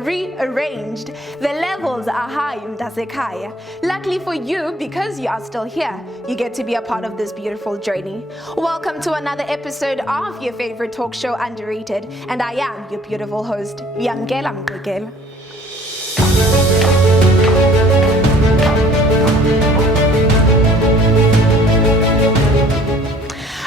rearranged. The levels are high, mtasekhaya. Luckily for you, because you are still here, you get to be a part of this beautiful journey. Welcome to another episode of your favorite talk show, Underrated, and I am your beautiful host, Yamgela Mgwegela.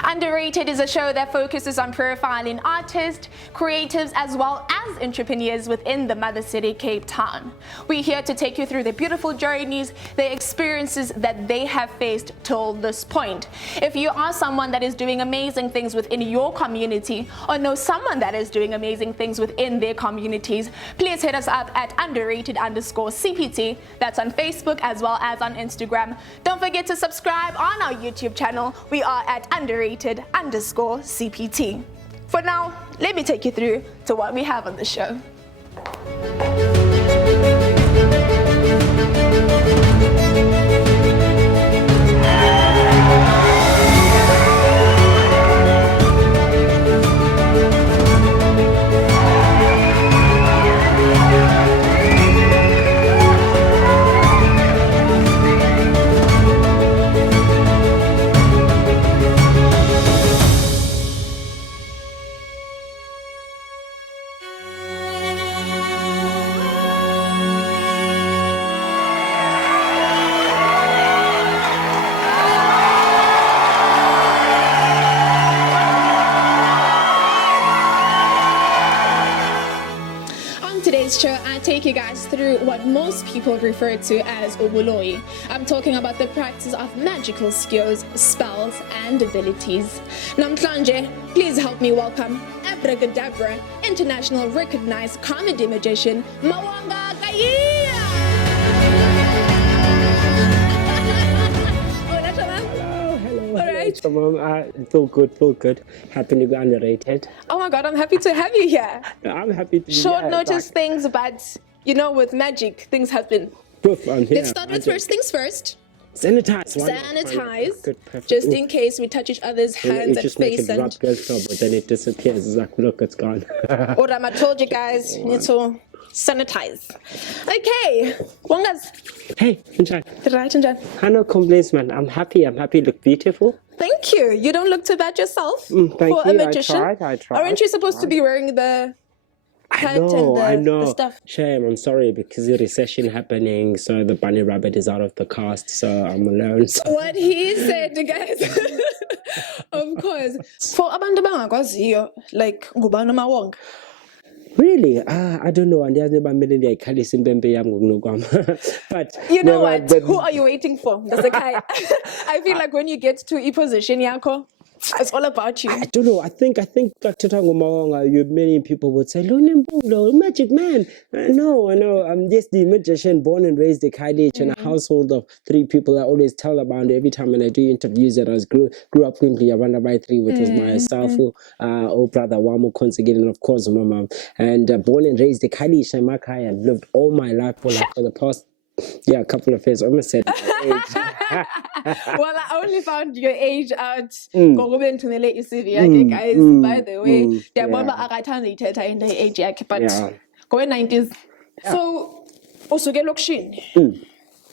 Underrated is a show that focuses on profiling artists, creatives, as well as entrepreneurs within the mother city, Cape Town. We're here to take you through the beautiful journeys, the experiences that they have faced till this point. If you are someone that is doing amazing things within your community or know someone that is doing amazing things within their communities, please hit us up at underrated_CPT. That's on Facebook as well as on Instagram. Don't forget to subscribe on our YouTube channel. We are at underrated_CPT. For now, let me take you through to what we have on the show. Show, I take you guys through what most people refer to as ubuloi. I'm talking about the practice of magical skills, spells, and abilities. Namhlanje, please help me welcome Abracadabra, international recognized comedy magician, Mawonga Gayiya. Feel good. Happy to be underrated. Oh my God, I'm happy to have you here. I'm happy to be Short here. notice things, but you know, with magic, things happen. Let's start with first things first. Sanitize. Good, just in case we touch each other's hands and face. But then it disappears. It's like, look, it's gone. Or I told you guys, you need to sanitize. Okay, Wongas. Hey, Njani. Right, Njani. No complaints, man. I'm happy. Look beautiful. Thank you. You don't look too bad yourself. Thank for you. A magician. I tried. Aren't you supposed to be wearing the hat I and know. the stuff? Shame, I'm sorry, because the recession happening, so the bunny rabbit is out of the cast, so I'm alone. So. What he said, guys. Of course. For abantu bangakwaziyo, like ngubani Mawonga? Really? I don't know. But you know what? Who are you waiting for? That's the guy. I feel like when you get to a position, Yako, it's all about you. I don't know. I think many people would say, "Lo magic man." No, I'm just the magician, born and raised in Kaidich in a household of 3 people. I always tell about every time when I do interviews that I grew up in Yavanda by 3, which was myself, old brother Wamu Konsegin, and of course my mom. And born and raised in Kaidich and Makai, and lived all my life for the past. Yeah, a couple of years. I almost said age. Well, I only found your age out. Okay, guys, by the way, in the age, but going 90s. Yeah. So, also get lokshin.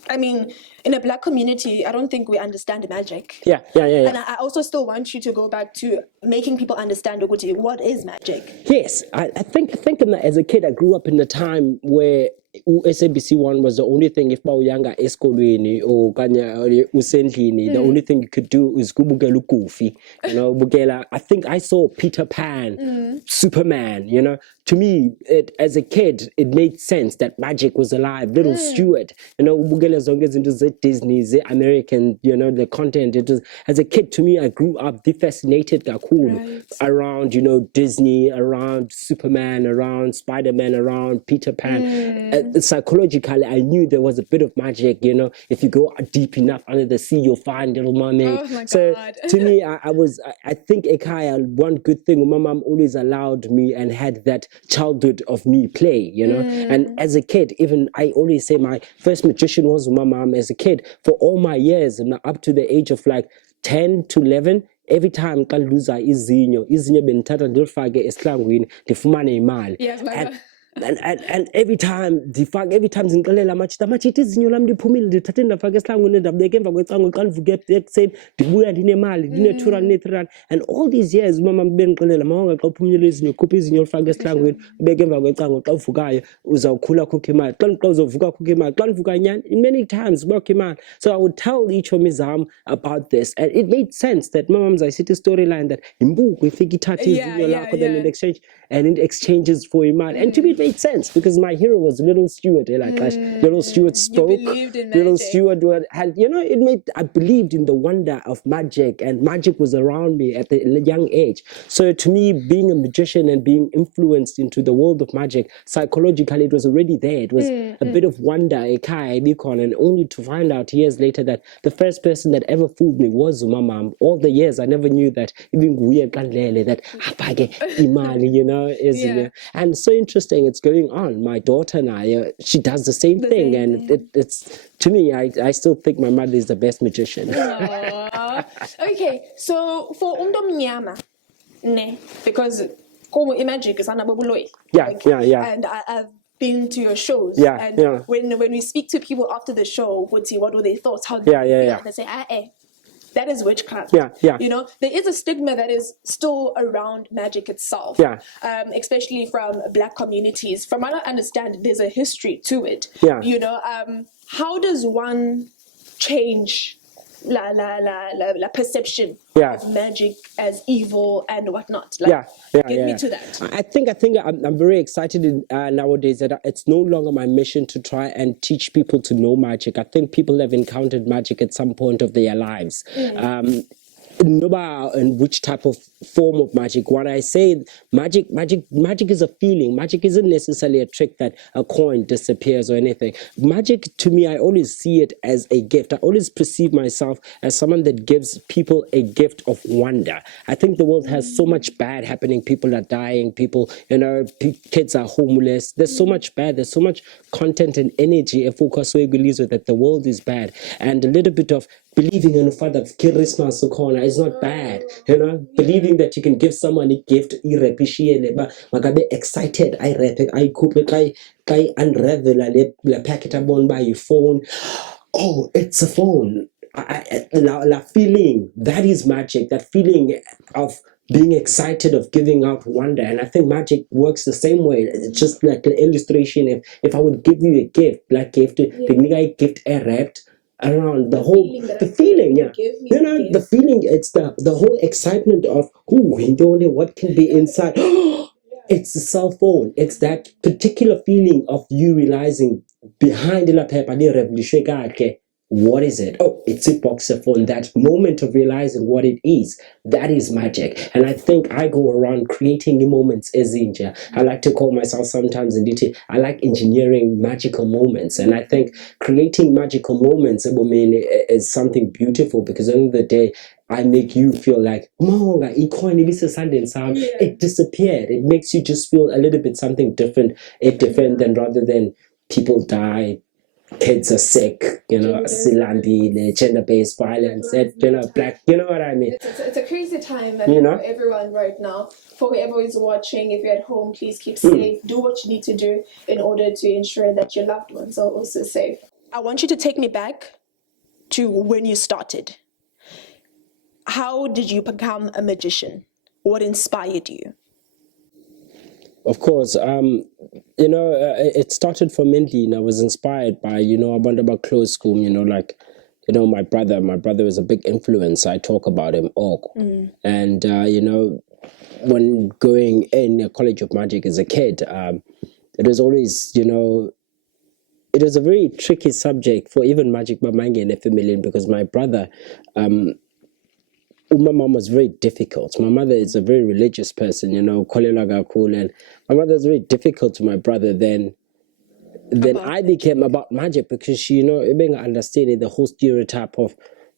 I mean, in a black community, I don't think we understand magic. Yeah. And I also still want you to go back to making people understand what is magic. Yes, I think as a kid, I grew up in a time where SABC1 was the only thing. If Mawonga eskolweni or kanya usendlini, the only thing you could do is kubukela ugoofy. You know, bukela. I think I saw Peter Pan, Superman. You know, to me, as a kid, it made sense that magic was alive. Little Stewart. You know, bukela zonke into Disney, the American. You know, the content. It was, as a kid, to me, I grew up fascinated around Disney, around Superman, around Spider-Man, around Peter Pan. Psychologically, I knew there was a bit of magic. You know, if you go deep enough under the sea, you'll find Little Mermaid. Oh my so God. To me, I think Ekaya, one good thing, my mom always allowed me and had that childhood of me play. You know, and as a kid, even I always say my first magician was my mom. As a kid, for all my years, and up to the age of like 10 to 11. Every time I lose izinyo bentata ndilifake esihlangwini ndifumane imali. Yes, and every time zingiqelela manje ithi izinyo lami liphumile ndithathe ndafaka esihlangwini ndabeka emva kwecango xa ndivuke ekuseni ndibuya ndinemali ndine-2 rand ne-3 rand, and all these years umama bendiqelela Mawonga xa uphumile izinyo khupha izinyo lifake esihlangwini ubeke emva kwecango xa uvukayo uzawukhula khupha imali xa uzovuka khupha imali xa ndivuka nyani many times ubakho imali. So I would tell each of mizam about this, and it made sense that mama mzayisithi storyline that imbuku ifika ithathe izinyo lakho then in exchange and in exchanges for imali, and to me it made sense because my hero was Little Stewart. Little Stewart spoke. You believed in Little magic. Stewart had, I believed in the wonder of magic, and magic was around me at a young age. So to me, being a magician and being influenced into the world of magic, psychologically, it was already there. It was a bit of wonder, and only to find out years later that the first person that ever fooled me was Umama. All the years, I never knew that, even that imali, and so interesting, it's going on. My daughter and I, she does the same thing, and it's, to me, I still think my mother is the best magician. Okay, so for Mnyama, because magic is anababuloy. Yeah. And I've been to your shows. And when we speak to people after the show, what were their thoughts? How they say, that is witchcraft. Yeah. There is a stigma that is still around magic itself. Especially from Black communities. From what I understand, there's a history to it. How does one change la perception of magic as evil and whatnot? Get me to that. I think I'm very excited nowadays that it's no longer my mission to try and teach people to know magic. I think people have encountered magic at some point of their lives. No matter in which type of form of magic. When I say magic is a feeling. Magic isn't necessarily a trick that a coin disappears or anything. Magic, to me, I always see it as a gift. I always perceive myself as someone that gives people a gift of wonder. I think the world has so much bad happening. People are dying. People, kids are homeless. There's so much bad. There's so much content and energy. If we believes that the world is bad, and a little bit of believing in the fact that Christmas is not bad, believing that you can give someone a gift, but excited, I could unravel a packet by your phone. Oh, it's a phone. La feeling, that is magic, that feeling of being excited, of giving out wonder. And I think magic works the same way. It's just like an illustration. If I would give you a gift, like gift, the gift wrapped around the whole feeling, the feeling, it's the whole excitement of what can be inside. It's the cell phone. It's that particular feeling of you realizing behind the paper, what is it? Oh, it's a boxer phone. That moment of realizing what it is, that is magic. And I think I go around creating new moments as Inja. I like to call myself sometimes in detail, I like engineering magical moments. And I think creating magical moments is something beautiful, because at the end of the day, I make you feel like, it disappeared. It makes you just feel a little bit something different than rather than people die, kids are sick, silandi, gender-based violence, black, you know what I mean? It's a crazy time, and for everyone right now. For whoever is watching, if you're at home, please keep safe. Do what you need to do in order to ensure that your loved ones are also safe. I want you to take me back to when you started. How did you become a magician? What inspired you? Of course, it started for mainly, and I was inspired by, I went about close school, my brother was a big influence. I talk about him all. And, when going in a college of magic as a kid, it was always, it was a very tricky subject for even magic Bamangi and FMLN, because my brother, my mom was very difficult. My mother is a very religious person, and my mother was very difficult to my brother. Then I became about magic, because she, being understanding the whole stereotype of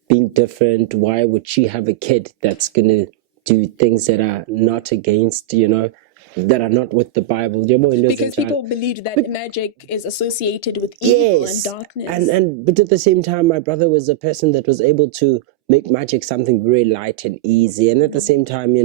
being different. Why would she have a kid that's gonna do things that are not against, that are not with the Bible? Because people believed that magic is associated with evil and darkness. But at the same time, my brother was a person that was able to make magic something very light and easy. And at the same time,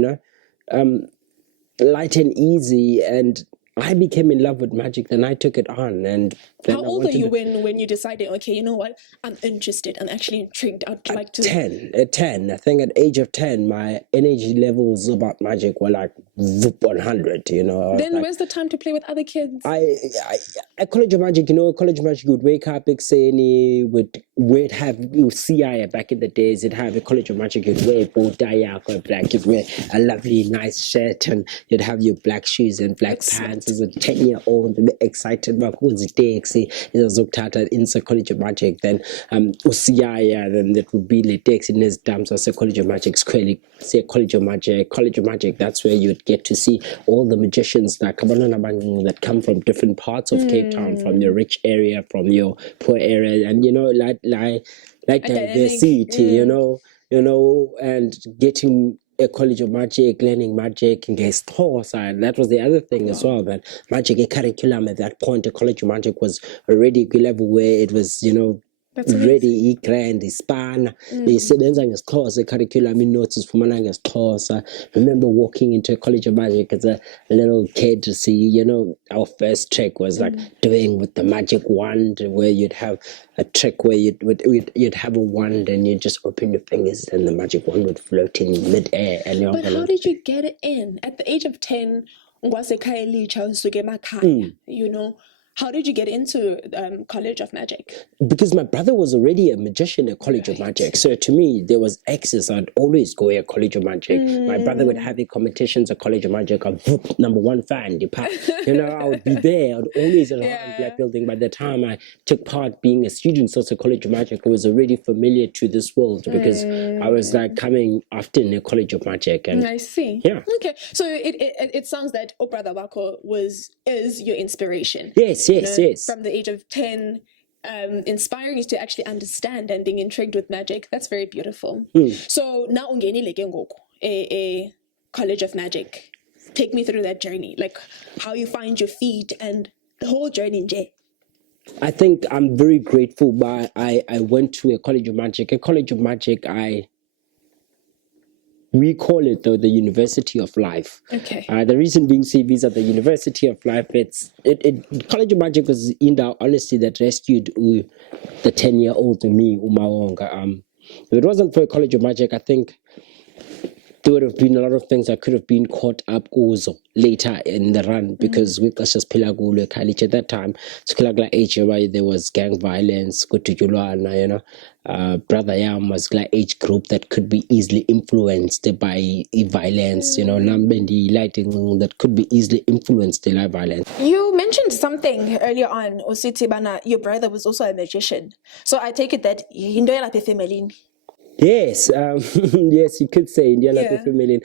light and easy, and I became in love with magic, then I took it on. And then how old are you when you decided, okay, you know what, I'm interested, I'm actually intrigued, I'd like to... 10. I think at age of 10, my energy levels about magic were like 100, you know. Then like, where's the time to play with other kids? At College of Magic, you know, College of Magic, you would wake up, we'd have CIA back in the days, you'd have a College of Magic, you'd wear a bow tie, black, you'd wear a lovely, nice shirt, and you'd have your black shoes and black pants. As a 10-year-old, excited about who's it takes, into College of Magic, then CIA, then that would be latex in his dams, as a College of Magic, say College of Magic, that's where you'd get to see all the magicians that come from different parts of Cape Town, from your rich area, from your poor area, and you know, like diversity, you know, and getting a College of Magic, learning magic and get course, and that was the other thing as well. That magic a curriculum at that point, a College of Magic was already a level where it was, you know, ready, grand, span. They sebenza ngesixhosa a curriculum in notes sifumana ngesixhosa. Remember walking into a College of Magic as a little kid to see, you know, our first trick was like doing with the magic wand, where you'd have a trick where you'd have a wand and you'd just open your fingers and the magic wand would float in mid-air. And but how did you get it in? At the age of 10, you know, how did you get into College of Magic? Because my brother was already a magician at College of Magic. So to me, there was access. I'd always go at College of Magic. My brother would have competitions at College of Magic. I'm #1 fan. You know, I would be there. I'd always around Black Building. By the time I took part being a student at College of Magic, I was already familiar to this world because I was like coming often at College of Magic. And I see. Yeah. Okay. So it sounds that Brother Wako is your inspiration. Yes. From the age of 10, inspiring you to actually understand and being intrigued with magic. That's very beautiful. So now ungenile ke ngoku a College of Magic. Take me through that journey, like how you find your feet and the whole journey. I think I'm very grateful, but I went to a College of Magic. A College of Magic, we call it though the University of Life. Okay. The reason being CVs at the University of Life, College of Magic was in the honesty that rescued the 10-year-old me, Mawonga. If it wasn't for College of Magic, I think there would have been a lot of things that could have been caught up also later in the run, because with us just Pilagulu college at that time, age where there was gang violence, you know, brother Yam was like age group that could be easily influenced by violence, you know, Nambendi lighting that could be easily influenced by violence. You mentioned something earlier on, Ositibana, your brother was also a magician. So I take it that family. Yes, yes, you could say Indiana family.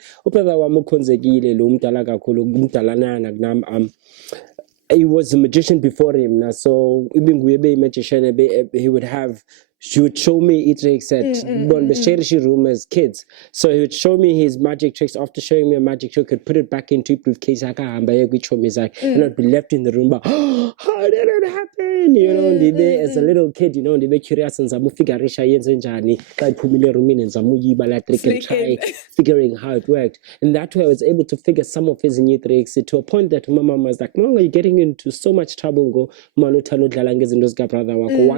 He was a magician before him now, so even he would show me tricks at the room as kids. So he would show me his magic tricks. After showing me a magic trick, he'd put it back into a briefcase. And I'd be left in the room, but how did it happen? You know, as a little kid, you know, they be curious and try figuring how it worked. And that way I was able to figure some of his new tricks to a point that my mom was like, Mom, you're getting into so much trouble. Why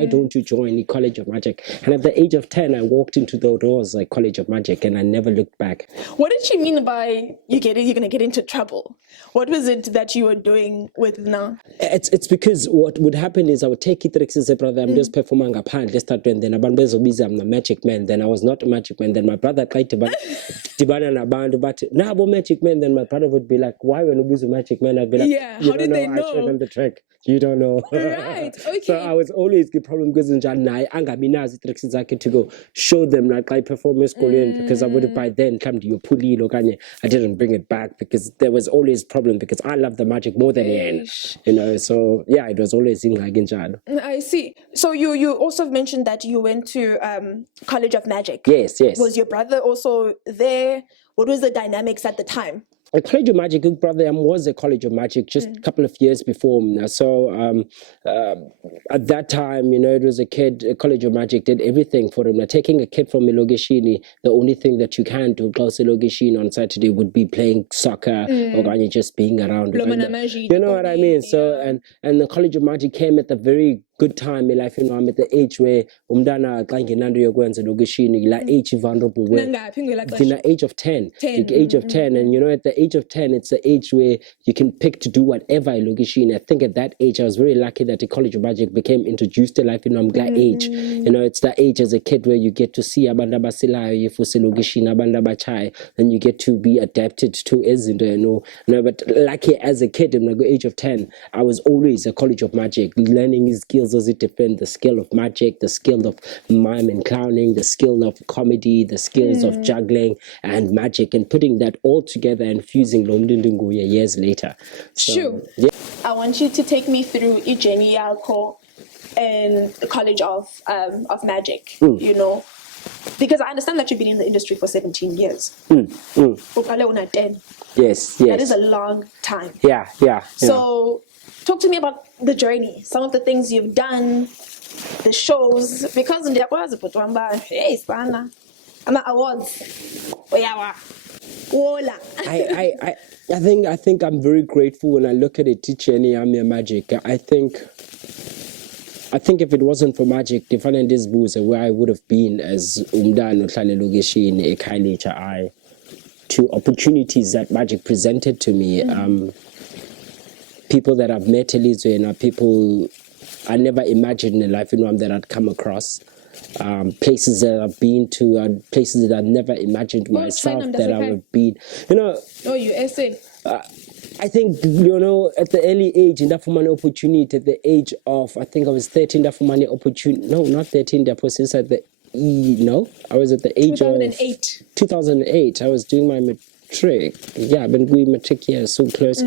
don't you join the College of Magic? And at the age of 10, I walked into the doors like College of Magic and I never looked back. What did she mean by you're going to get into trouble? What was it that you were doing with now? It's because what would happen is I would take it and say, brother, I'm just performing a pan. Let's start doing. Then I'm the magic man. Then I was not a magic man. Then my brother tried to but now I'm magic man. Then my brother would be like, why when you a magic man? I'd be like, how did they know? I showed them the trick. You don't know. Right, okay. So I was always the problem because in Janai, tricks to go show them like I perform because I would have by then come to your puli lokanye. I didn't bring it back because there was always problem because I love the magic more than Yen. You know, so yeah, it was always in like in Jan. I see. So you also mentioned that you went to College of Magic. Yes. Was your brother also there? What was the dynamics at the time? A College of Magic, brother, was a College of Magic just a couple of years before. So at that time, it was a College of Magic did everything for him. Now, taking a kid from Ilogishini, the only thing that you can do close to Ilogishini on Saturday would be playing soccer or just being around. You know what I mean? So and the College of Magic came at a very good time in life. I'm at the age where umdana kanginando yokwenza Ilogishini, la age vulnerable where the age of 10. The age of 10, and at the age of 10, it's the age where you can pick to do whatever I Logishini. I think at that age, I was very lucky that the College of Magic became introduced to life. I'm glad age. It's that age as a kid where you get to see abanda basilayo yefuse Logishini, abanda bachai, and you get to be adapted to ezinto, but lucky as a kid in the age of 10, I was always a College of Magic, learning his skills as it different, the skill of magic, the skill of mime and clowning, the skill of comedy, the skills of juggling and magic, and putting that all together and fusing Lomdundunguya years later. So, sure. Yeah. I want you to take me through Ijeni Yako and the College of Magic, because I understand that you've been in the industry for 17 years. Ukale 10. Yes. That is a long time. Yeah. So talk to me about the journey, some of the things you've done, the shows, because in the hey, Sana, awards. I think I'm very grateful when I look at it. Teaching Amia Magic. I think if it wasn't for magic, the this booze where I would have been as Umdan Logishini Ekailicha to opportunities that magic presented to me. People that I've met Elizwe, people I never imagined in life that I'd come across. Places that I've been to, places that I've never imagined myself that I would have been. USA. I think, at the early age, in that for money opportunity, at the age of, I think I was 13, that for money opportunity. No, not 13, that was at the I was at the age 2008. of 2008. I was doing my matric. Yeah, I've been doing matric here, so close.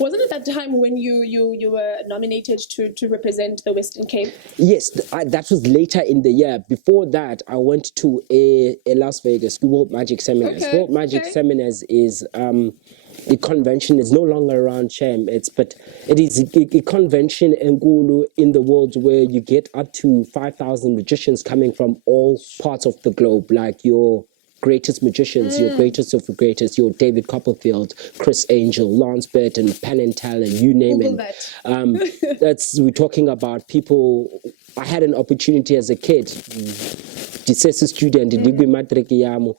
Wasn't it that time when you were nominated to represent the Western Cape? Yes, that was later in the year. Before that, I went to a Las Vegas World Magic Seminars. Okay, World Magic Seminars is a convention. It's no longer around Shem. It is a convention in the world where you get up to 5,000 magicians coming from all parts of the globe, like your greatest magicians, your greatest of the greatest, your David Copperfield, Chris Angel, Lance Burton, Penn and Teller, you name it. We're talking about people. I had an opportunity as a kid, DCS student in Ligwe Matric Yamu,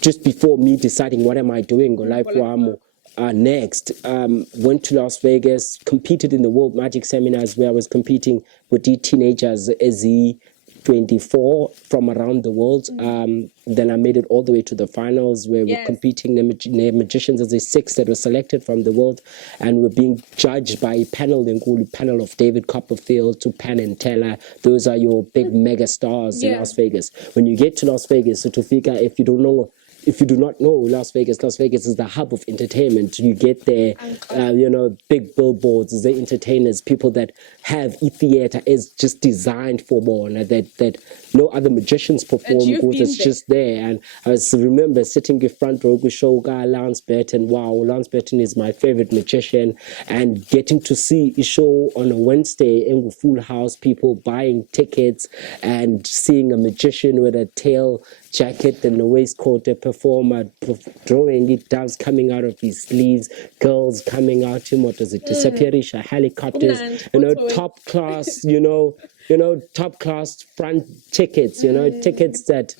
just before me deciding what am I doing or life next. Went to Las Vegas, competed in the World Magic Seminars where I was competing with the teenagers as 24 from around the world. Then I made it all the way to the finals where we're competing the magicians as a 6 that were selected from the world, and we're being judged by a panel of David Copperfield to Penn and Teller. Those are your big mega stars in Las Vegas. When you get to Las Vegas, so to figure, if you do not know Las Vegas is the hub of entertainment. You get there, big billboards, the entertainers, people that have theater is just designed for more, that no other magicians perform because it's just there. And I remember sitting in front row with Shoga, Lance Burton. Wow, Lance Burton is my favorite magician, and getting to see a show on a Wednesday in Full House, people buying tickets and seeing a magician with a tail jacket and a waistcoat, a performer drawing it, doves coming out of his sleeves, girls coming out to disappearing helicopters, top class, top class front tickets, tickets that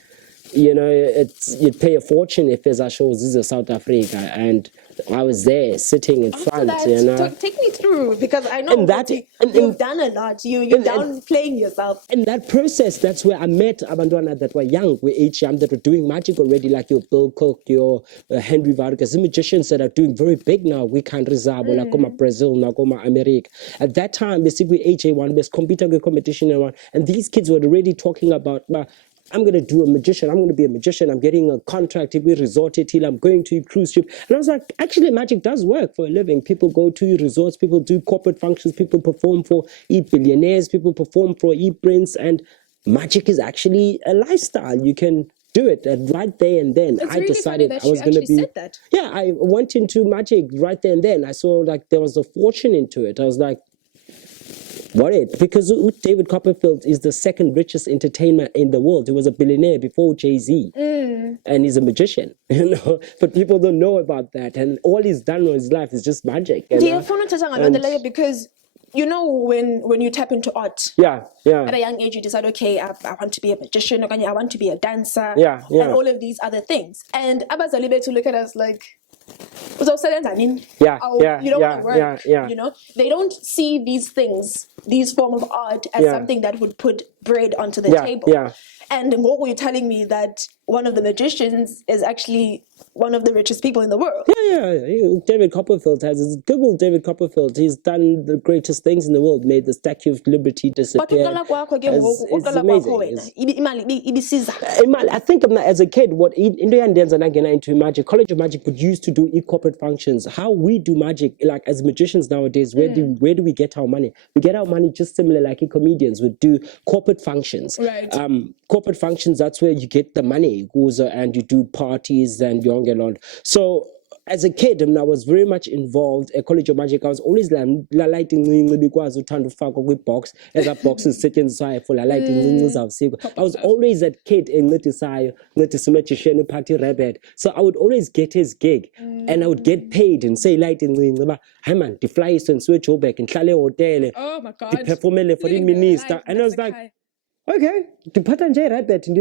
you'd pay a fortune if there's a show. This is South Africa, and I was there sitting in front. Take me through, because I know you've done a lot. You're downplaying yourself. In that process, that's where I met Abandwana that were young, with HM, that were doing magic already, like your Bill Cook, your Henry Vargas, the magicians that are doing very big now. We can't reserve, like Brazil, Nakoma America. At that time, basically, HA1 was competing with competition, and these kids were already talking about. I'm going to do a magician. I'm going to be a magician. I'm getting a contract. We resorted till I'm going to a cruise ship. And I was like, actually, magic does work for a living. People go to resorts. People do corporate functions. People perform for billionaires. People perform for prince. And magic is actually a lifestyle. You can do it. And right there and then, It's I really decided funny that I was you going to actually be. said that. Yeah, I went into magic right there and then. I saw like there was a fortune into it. I was like, what it? Because David Copperfield is the second richest entertainer in the world. He was a billionaire before Jay-Z. And he's a magician, you know. But people don't know about that. And all he's done in his life is just magic. You know? Because you know when you tap into art. Yeah. At a young age, you decide, okay, I want to be a magician, or I want to be a dancer, Yeah. and all of these other things. And abazali bethu look at us like, you don't want to work. You know, they don't see these things, these form of art, as something that would put bread onto the table. Yeah. And what were you telling me that one of the magicians is actually one of the richest people in the world? Yeah. David Copperfield Google David Copperfield. He's done the greatest things in the world, made the Statue of Liberty disappear. It's amazing. I think as a kid, what into magic, College of Magic would use to do e-corporate functions. How we do magic, like as magicians nowadays, where do we get our money? We get our money just similar like comedians would do corporate functions. Right. Corporate functions, that's where you get the money, and you do parties and young and all. So as a kid, I was very much involved at College of Magic. I was always lighting because box as a box is sitting inside for lighting. I was always that kid in party rabbit. So I would always get his gig and I would get paid and say lighting. Hey man, the fly is and switch back and hotel. Oh my God. The perform for the minister. And I was like, okay, to put on rabbit and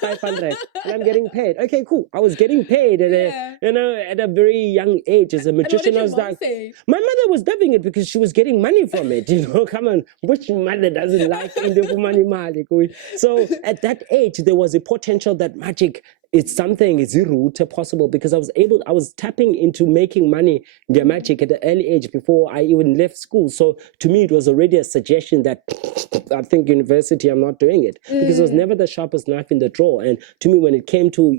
500 and I'm getting paid. Okay, cool. I was getting paid at at a very young age as a magician. I was like, my mother was loving it because she was getting money from it. You know, come on, which mother doesn't like money? So at that age, there was a potential that magic it's a route possible because I was tapping into making money in the magic at the early age before I even left school. So to me, it was already a suggestion that I think university, I'm not doing it because it was never the sharpest knife in the drawer. And to me, when it came to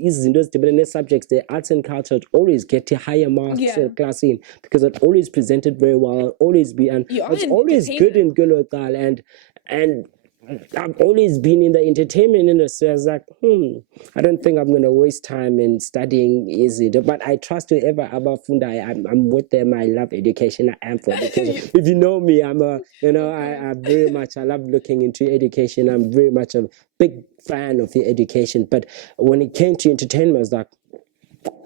subjects, the arts and culture, I'd always get a higher marks class in because it always presented very well, always be, and I was always good in Gulokal and I've always been in the entertainment industry. I was like, I don't think I'm going to waste time in studying easy. But I trust whoever Abafunda, I'm with them. I love education. I am for education. If you know me, I very much, I love looking into education. I'm very much a big fan of the education. But when it came to entertainment, I was like,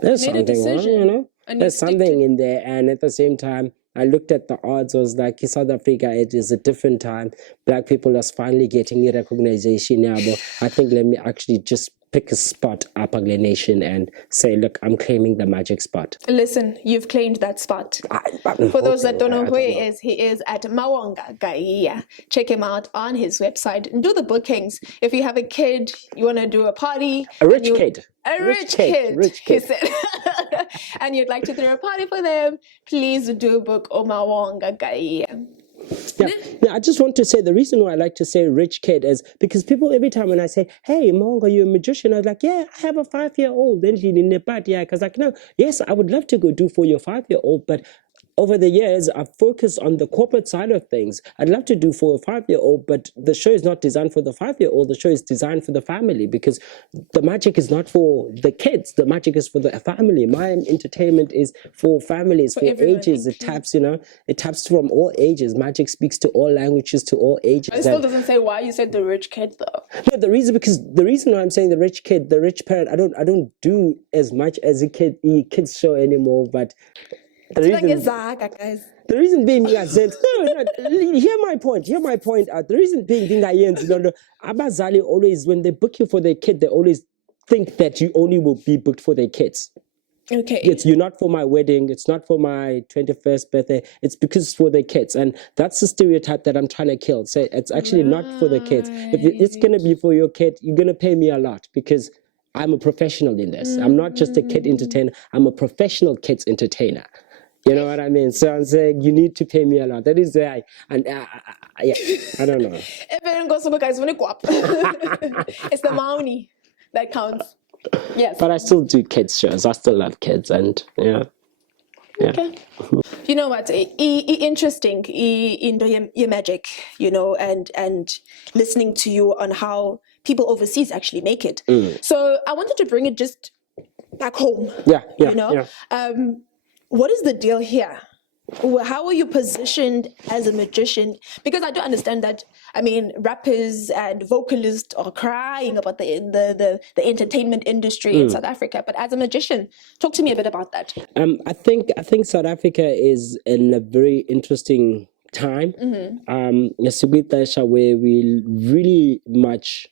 there's something wrong, you know? There's something in there. And at the same time, I looked at the odds. I was like, in South Africa, it is a different time. Black people are finally getting recognition now. But I think let me actually just pick a spot up on the nation and say, look, I'm claiming the magic spot. Listen, you've claimed that spot. For those that don't know who he is at Mawonga Gayiya. Check him out on his website and do the bookings. If you have a kid, you want to do a party. A rich kid, he said. And you'd like to throw a party for them, please do book Mawonga Gayiya. Yeah, I just want to say the reason why I like to say rich kid is because people every time when I say, hey, Mawonga, you're a magician, I was like, yeah, I have a 5-year-old. Then in the party, because like, no, yes, I would love to go do for your 5-year-old, but over the years, I've focused on the corporate side of things. I'd love to do for a 5-year-old, but the show is not designed for the 5-year-old. The show is designed for the family because the magic is not for the kids. The magic is for the family. My entertainment is for families, for ages. It taps, it taps from all ages. Magic speaks to all languages, to all ages. But it still doesn't say why you said the rich kid, though. No, the reason why I'm saying the rich kid, the rich parent, I don't do as much as a kids show anymore, but guys. The reason being, hear my point. The reason being, Abazali always, when they book you for their kid, they always think that you only will be booked for their kids. Okay. You're not for my wedding. It's not for my 21st birthday. It's because it's for their kids. And that's the stereotype that I'm trying to kill. So it's actually not for the kids. If it's going to be for your kid, you're going to pay me a lot because I'm a professional in this. I'm not just a kid entertainer. I'm a professional kids entertainer. You know what I mean? So I'm saying you need to pay me a lot. That is why, and I don't know. It's the money that counts. Yes. But I still do kids shows. I still love kids, and yeah. Okay. You know what? Interesting in your magic, and listening to you on how people overseas actually make it. So I wanted to bring it just back home. What is the deal here? How are you positioned as a magician? Because I do understand that, I mean, rappers and vocalists are crying about the entertainment industry in South Africa. But as a magician, talk to me a bit about that. I think South Africa is in a very interesting time. Where we really much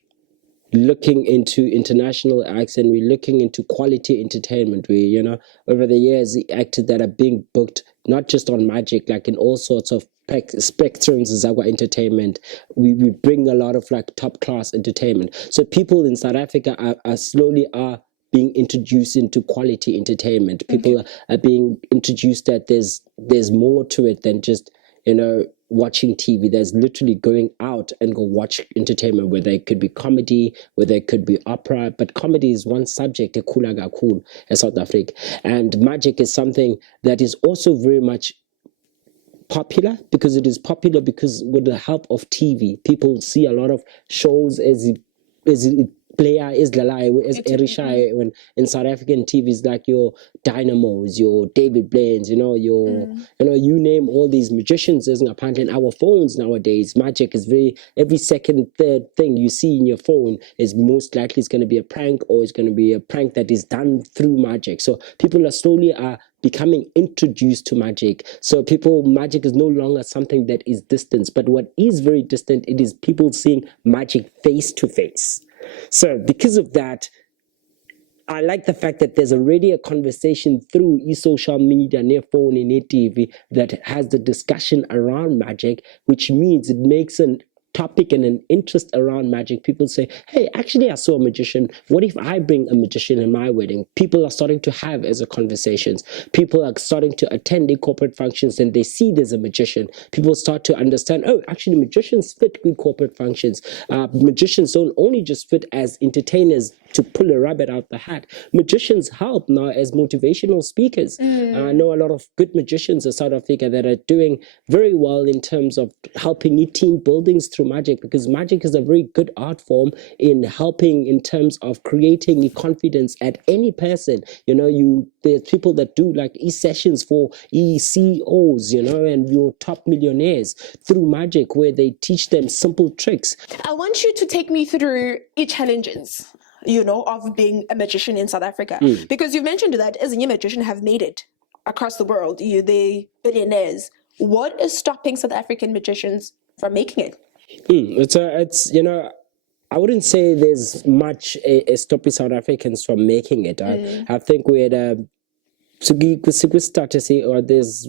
looking into international acts, and we're looking into quality entertainment. We, over the years, the actors that are being booked, not just on magic, like in all sorts of spectrums as our entertainment, we bring a lot of like top class entertainment. So people in South Africa are slowly being introduced into quality entertainment. People are being introduced that there's more to it than just watching TV. There's literally going out and go watch entertainment, whether it could be comedy, whether it could be opera, but comedy is one subject, cool in South Africa. And magic is something that is also very much popular, because it is popular because with the help of TV, people see a lot of shows as player is Erishai when in South African TVs, like your Dynamos, your David Blaines, you name all these magicians. Isn't apparently in our phones nowadays. Magic is every second, third thing you see in your phone is most likely it's going to be a prank, or it's going to be a prank that is done through magic. So people are slowly becoming introduced to magic. So magic is no longer something that is distant, but what is very distant, it is people seeing magic face to face. So because of that, I like the fact that there's already a conversation through social media, near phone, and TV that has the discussion around magic, which means it makes a topic and an interest around magic. People say, hey, actually I saw a magician. What if I bring a magician in my wedding? People are starting to have as a conversations. People are starting to attend the corporate functions and they see there's a magician. People start to understand, oh, actually magicians fit with corporate functions. Magicians don't only just fit as entertainers to pull a rabbit out the hat. Magicians help now as motivational speakers. I know a lot of good magicians in South Africa that are doing very well in terms of helping new team buildings through magic, because magic is a very good art form in helping in terms of creating confidence at any person. There's people that do like e-sessions for CEOs, and your top millionaires through magic, where they teach them simple tricks. I want you to take me through challenges of being a magician in South Africa, because you mentioned that as a new magician have made it across the world, they billionaires. What is stopping South African magicians from making it? I wouldn't say there's much stopping South Africans from making it. I think we had start to say, or there's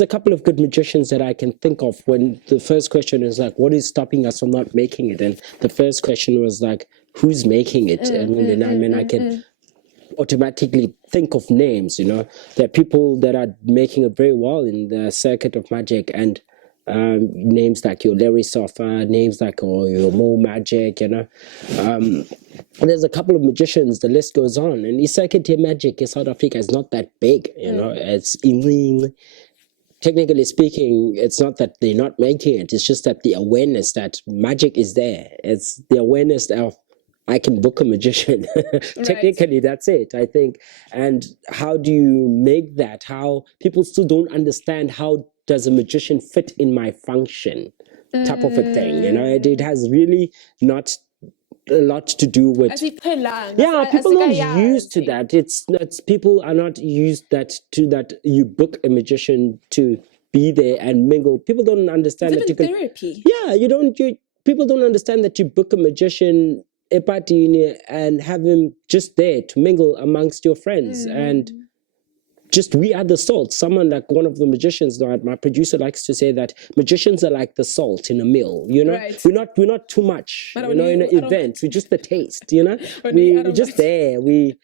a couple of good magicians that I can think of. When the first question is like, what is stopping us from not making it? And the first question was like, who's making it? I can automatically think of names. There are people that are making it very well in the circuit of magic, and names like your Larry Sofa, names like your Mo Magic, there's a couple of magicians, the list goes on. And the circuit of magic in South Africa is not that big, it's technically speaking, it's not that they're not making it, it's just that the awareness that magic is there. It's the awareness of, I can book a magician. Technically, that's it, I think. And how do you make that? How people still don't understand, how does a magician fit in my function type of a thing? It has really not a lot to do with people not used to that. It's people are not used to that you book a magician to be there and mingle. People don't understand that you can therapy. People don't understand that you book a magician a party and have him just there to mingle amongst your friends. And just, we are the salt. Someone like one of the magicians, my producer likes to say that magicians are like the salt in a meal. We're not too much. In an event, we're just the taste. We're just there. We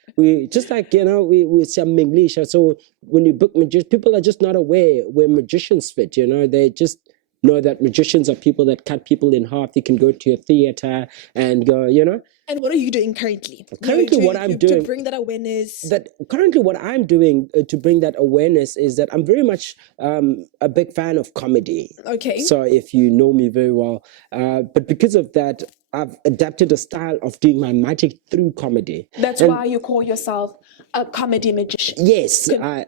just like we some English. So when you book magicians, people are just not aware where magicians fit. They just know that magicians are people that cut people in half. They can go to a theater and go, And what are you doing currently? What I'm doing to bring that awareness. Currently, what I'm doing to bring that awareness is that I'm very much a big fan of comedy. Okay. So if you know me very well, but because of that, I've adapted a style of doing my magic through comedy. That's why you call yourself a comedy magician. Yes, I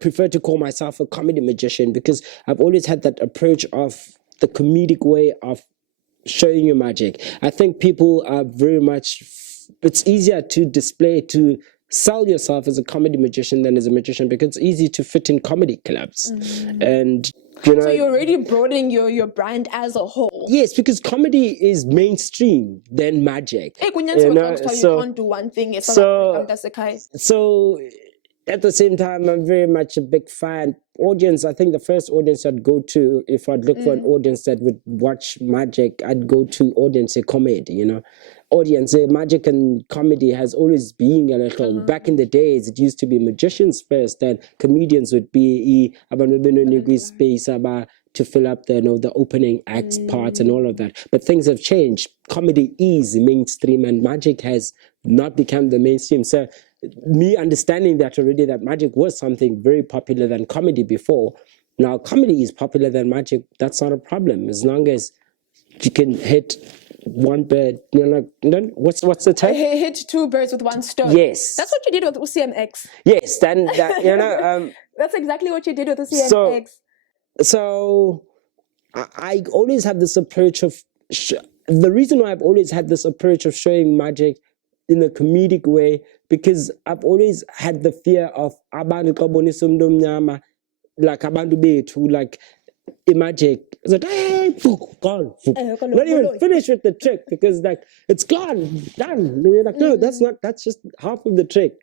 prefer to call myself a comedy magician because I've always had that approach of the comedic way of showing your magic. I think people are very much, it's easier to sell yourself as a comedy magician than as a magician because it's easy to fit in comedy clubs. And so you're already broadening your brand as a whole. Yes, because comedy is mainstream than magic. You can't do one thing. It's so at the same time, I'm very much a big fan. Audience, I think the first audience I'd go to, if I'd look for an audience that would watch magic, I'd go to audience comedy, Audience, magic and comedy has always been a little, back in the days, it used to be magicians first, then comedians would be space to fill up the opening acts parts and all of that. But things have changed. Comedy is mainstream and magic has not become the mainstream. So me understanding that already, that magic was something very popular than comedy before. Now comedy is popular than magic. That's not a problem as long as you can hit one bird. What's the term? Hit two birds with one stone. Yes, that's what you did with UCMX. Yes, then that's exactly what you did with UCMX. So I always have this approach of the reason why I've always had this approach of showing magic in a comedic way, because I've always had the fear of abantu like abantu bethu, like magic. It's like, hey, gone. Not even finished with the trick because like it's gone, done. And you're like, no, that's just half of the trick.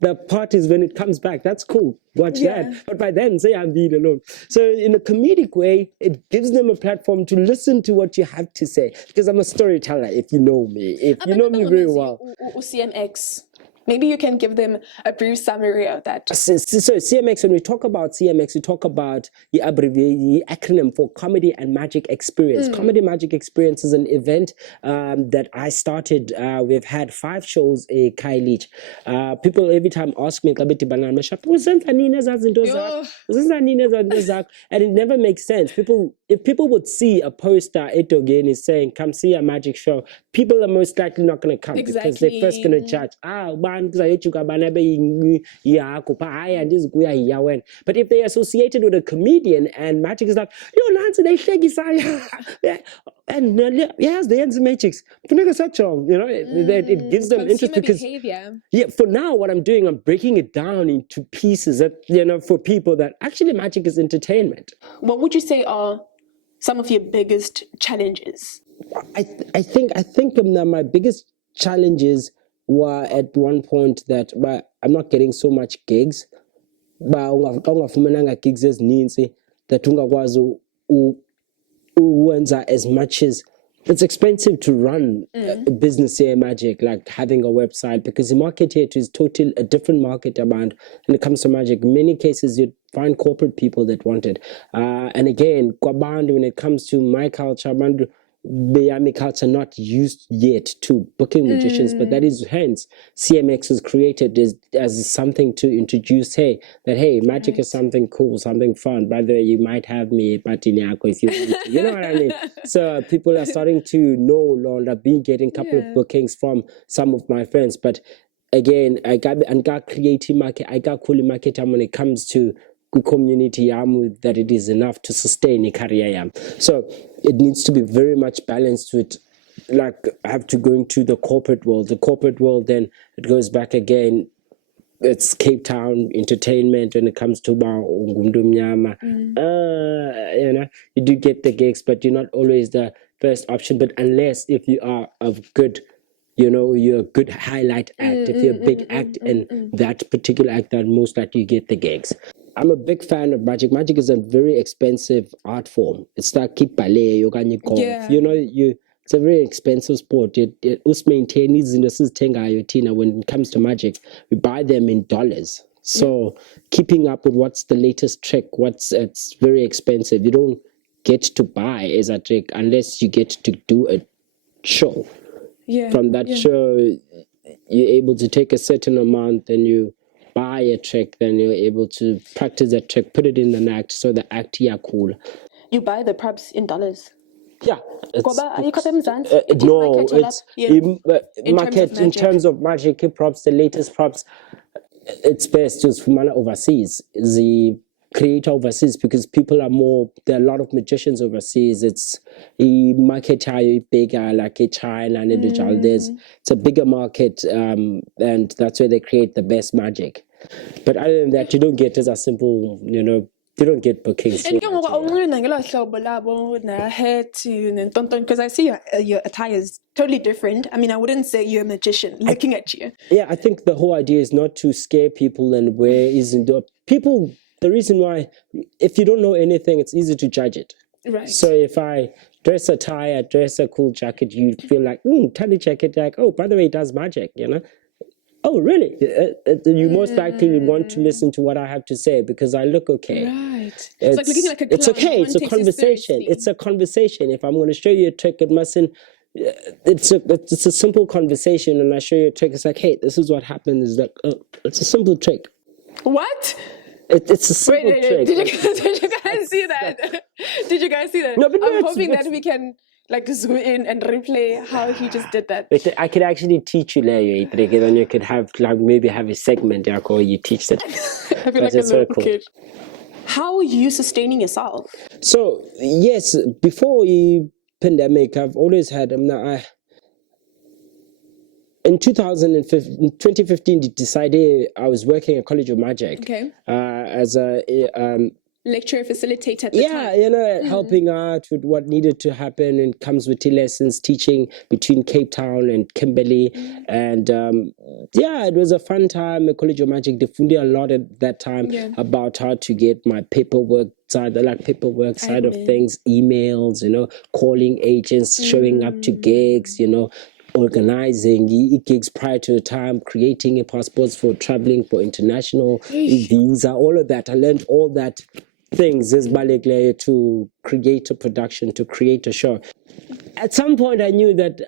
The part is when it comes back. That's cool. Watch that. But by then, say I'm being alone. So in a comedic way, it gives them a platform to listen to what you have to say. Because I'm a storyteller, if you know me. If you know me very well. CMX. Maybe you can give them a brief summary of that. So CMX, when we talk about CMX, we talk about the acronym for Comedy and Magic Experience. Comedy Magic Experience is an event that I started. We've had 5 shows a Kailich. People every time ask me, and it never makes sense. If people would see a poster again is saying, come see a magic show, people are most likely not going to come because they're first going to judge. But if they associated with a comedian and magic is like, and yes, the ends magics. It gives them interest because behavior. For now, what I'm doing, I'm breaking it down into pieces that for people that actually magic is entertainment. What would you say are some of your biggest challenges? I think my biggest challenges were at one point that I'm not getting so much gigs. But gigs as that as much as it's expensive to run a business here magic, like having a website, because the market here is totally a different market amount when it comes to magic. In many cases you'd find corporate people that want it. And again, when it comes to my culture, Bayami culture not used yet to booking magicians, but that is hence CMX was created as something to introduce, hey, magic is something cool, something fun. By the way, you might have me Patinyako if you want to, you know what I mean? So people are starting to know Londa, getting a couple of bookings from some of my friends. But again, I got creative market, I got cool market when it comes to community that it is enough to sustain a career. So it needs to be very much balanced with, like, I have to go into the corporate world. The corporate world, then it goes back again. It's Cape Town entertainment when it comes to you do get the gigs, but you're not always the first option. But unless if you are of good, you're a good highlight act. If you're a big act in that particular act, then most likely you get the gigs. I'm a big fan of magic. Magic is a very expensive art form. It's like keep ballet, golf. It's a very expensive sport. When it comes to magic, we buy them in dollars. So keeping up with what's the latest trick, it's very expensive. You don't get to buy as a trick unless you get to do a show. From that show, you're able to take a certain amount and you buy a trick, then you're able to practice that trick, put it in an act, so the act cool. You buy the props in dollars? Yeah. Ngoba ayikho apha eMzantsi? No, Market it's in terms of magic props, the latest props. It's best to fumana overseas. The creator overseas, because people are more. There are a lot of magicians overseas. It's a market bigger, like a China and individual. It's a bigger market, and that's where they create the best magic. But other than that, you don't get as a simple, you don't get bookings. And because I see your attire is totally different. I mean, I wouldn't say you're a magician looking at you. Yeah, I think the whole idea is not to scare people and where isn't people. The reason why, if you don't know anything, it's easy to judge it. Right. So if I dress a tie, I dress a cool jacket, you feel like, tiny jacket, like, oh, by the way, it does magic, Oh, really? You most likely want to listen to what I have to say because I look okay. Right. It's like looking like a clown. It's okay. It's a conversation. It's a conversation. If I'm going to show you a trick, it mustn't. It's a simple conversation, and I show you a trick. It's like, hey, this is what happened. Is like, it's a simple trick. What? It's a simple trick. Did you guys see that? Did you guys see that? No, but I'm hoping that we can zoom in and replay how he just did that. I could actually teach you later, and then you could have maybe have a segment where you teach that. I feel like a little kid. How are you sustaining yourself? So yes, before the pandemic, I've always had in 2015, decided I was working at College of Magic. Okay. As a lecturer facilitator at the time. Helping out with what needed to happen, and comes with lessons, teaching between Cape Town and Kimberley. And it was a fun time at College of Magic. They funded a lot at that time about how to get my paperwork side of things, emails, calling agents, showing up to gigs, organizing gigs prior to the time, creating passports for traveling for international visa, all of that. I learned all that things as Balekle to create a production, to create a show. At some point, I knew that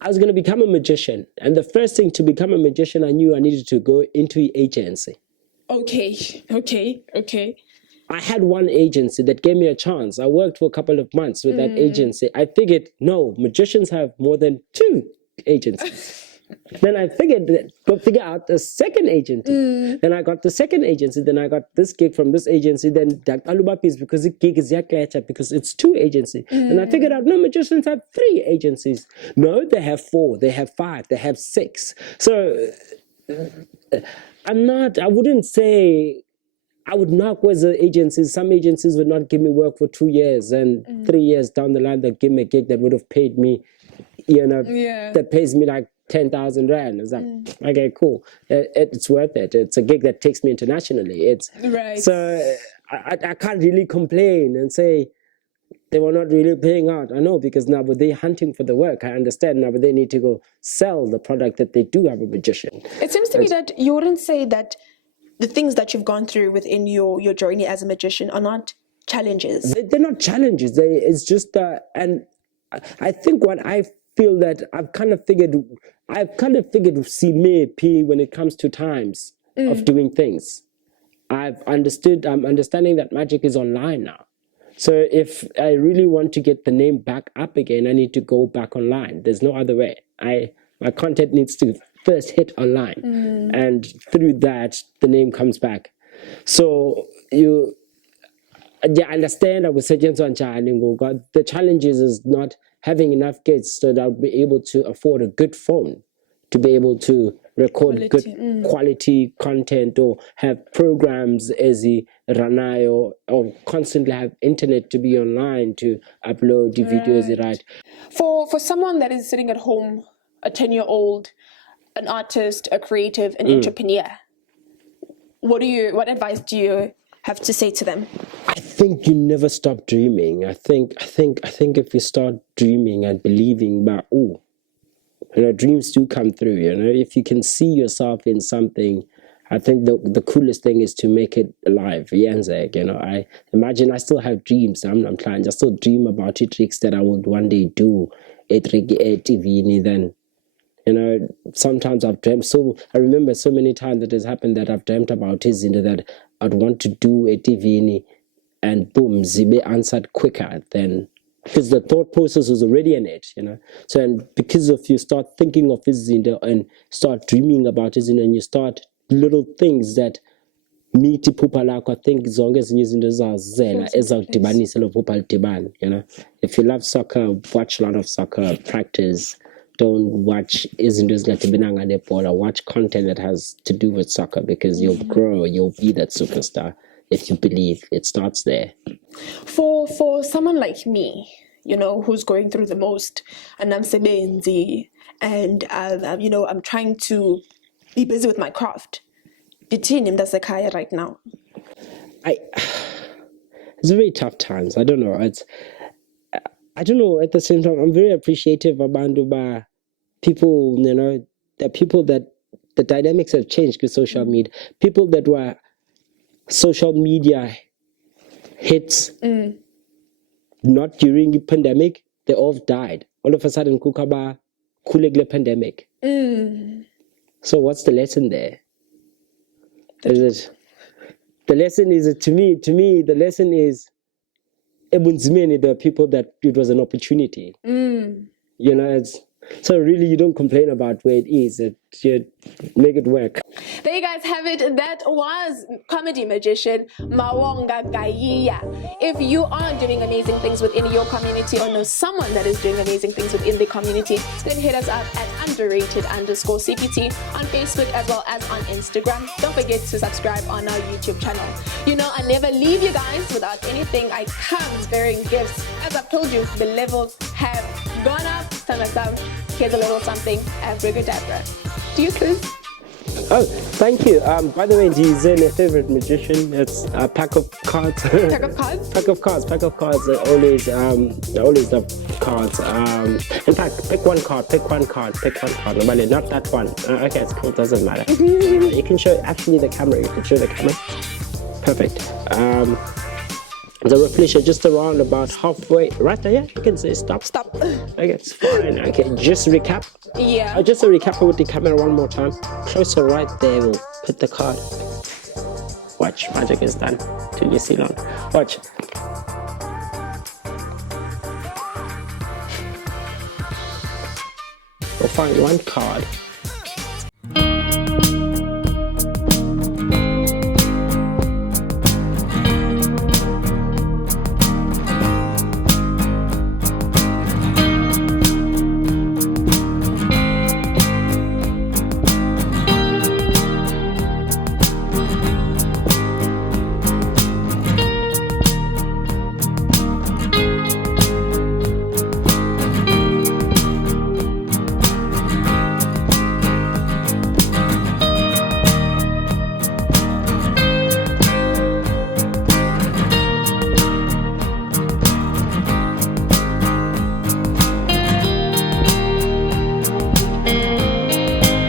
I was going to become a magician. And the first thing to become a magician, I knew I needed to go into agency. Okay. I had one agency that gave me a chance. I worked for a couple of months with that agency. I figured, no, magicians have more than 2 agencies. Then I figured, go figure out the second agency. Then I got the second agency. Then I got this gig from this agency. Then Alubapis, because the gig is because it's 2 agencies. And I figured out, no, magicians have 3 agencies. No, they have 4, they have 5, they have 6. So I wouldn't say I would knock with the agencies. Some agencies would not give me work for 2 years, and 3 years down the line, they'll give me a gig that would have paid me, that pays me like 10,000 rand. It's like, okay, cool. It's worth it. It's a gig that takes me internationally. So I can't really complain and say they were not really paying out. I know, because now they're hunting for the work. I understand now, but they need to go sell the product that they do have a magician. It seems to me that you wouldn't say that the things that you've gone through within your journey as a magician are not challenges. They're not challenges. It's just, and I think what I feel that I've kind of figured see me P when it comes to times of doing things. I'm understanding that magic is online now. So if I really want to get the name back up again, I need to go back online. There's no other way. My content needs to first hit online, and through that the name comes back. So I understand. I would suggest the challenges is not having enough gigs so that I'll be able to afford a good phone to be able to record good quality content, or have programs as the Ranayo, or constantly have internet to be online to upload the videos, right? For someone that is sitting at home, a 10-year-old, an artist, a creative, an entrepreneur, what advice do you have to say to them? I think you never stop dreaming. I think if you start dreaming and believing about, dreams do come through. If you can see yourself in something, I think the coolest thing is to make it alive. I imagine I still have dreams. I'm trying. I still dream about tricks that I would one day do at TV. Then, sometimes I've dreamt. So I remember so many times that has happened that I've dreamt about that I'd want to do a TV and boom, zibe answered quicker than, because the thought process was already in it, So, and because of you start thinking of this and start dreaming about it, and you start little things that meet iphupha lakho. I think zonke ezinye izinto ezazela ezawudibanisa lo phupha lidibane, If you love soccer, watch a lot of soccer, practice. Don't watch izinto ezingadibenanga nebhola. Watch content that has to do with soccer, because you'll grow, you'll be that superstar if you believe. It starts there. For someone like me, who's going through the most, and I'm sebenzi, and I'm trying to be busy with my craft. Between him, that's a kaya right now. It's very tough times. I don't know. I don't know. At the same time, I'm very appreciative about people. The people that the dynamics have changed with social media. People that were social media hits, not during the pandemic, they all died. All of a sudden, kukaba kulegle pandemic. So what's the lesson there? Is it? The lesson is, to me, the lesson is, ebunzimeni, the people that it was an opportunity. It's, so really you don't complain about where it is. You make it work. There you guys have it. That was comedy magician Mawonga Gayiya. If you are doing amazing things within your community, or know someone that is doing amazing things within the community, then hit us up at underrated_CPT on Facebook as well as on Instagram. Don't forget to subscribe on our YouTube channel. I never leave you guys without anything. I come bearing gifts. As I've told you, the levels have gone up. Here's a little something. Abracadabra. Do you, Chris? Oh, thank you. By the way, he's a favorite magician. It's a pack of cards. Pack of cards? Pack of cards. They always love cards. In fact, pick one card. Nobody, not that one. Okay, it's cool. Doesn't matter. You can show actually the camera. You can show the camera. Perfect. The reflection just around about halfway, right there. Yeah, you can say stop. Okay, it's fine. Okay, just recap. Yeah. Just a recap with the camera one more time. Closer, right there. We'll put the card. Watch, magic is done. Till you see long. Watch. We'll find one card.